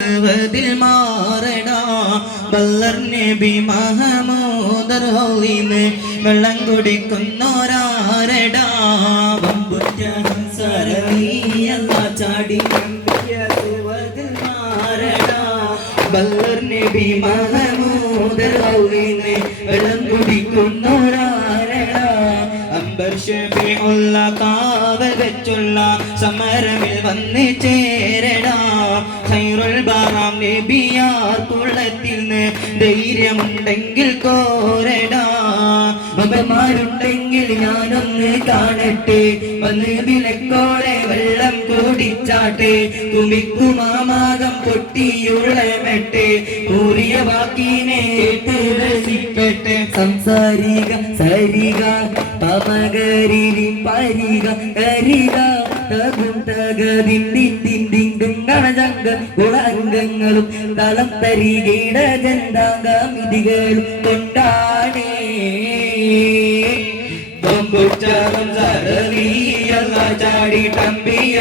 വതിൽ മാറടാ ബല്ലർ നബി മഹമൂദർ ഹൗലിന്ന് വെള്ളം കുടിക്കുന്നോരാരടാ വമ്പുറ്റ ഹംസരവിയല്ല ചാടി വതിൽ മാറടാ ബല്ലർ നബി മഹമൂദർ ഹൗലിന്ന് വെള്ളം കുടിക്കുന്നോരാരടാ അംബർ ഷഫീഉള്ള കാവൽ വെച്ചുള്ള സമരമിൽ വന്ന് ചേരടാ ഖൈറുൽ ബറാം നബിയാർ കുളത്തിൽ ധൈര്യമുണ്ടെങ്കിൽ കോരടാ മകന്മാരുണ്ടെങ്കിൽ ഞാനൊന്ന് കാണട്ടെ വന്ന് വിലക്കോടെ വെള്ളം കുടിച്ചാട്ടെ കുമിക്കുമാമാകം പൊട്ടിയുളമട്ടെ കൂറിയ വാക്കിനെ രസിക്കട്ടെ സംസാരിക സരിക പമകരിരി പരിക കരിക ഗുണാംഗങ്ങളും തളം തരികയുടെ ജന്താംഗമിതികളും കൊണ്ടാണേ ചാടി തമ്പിയ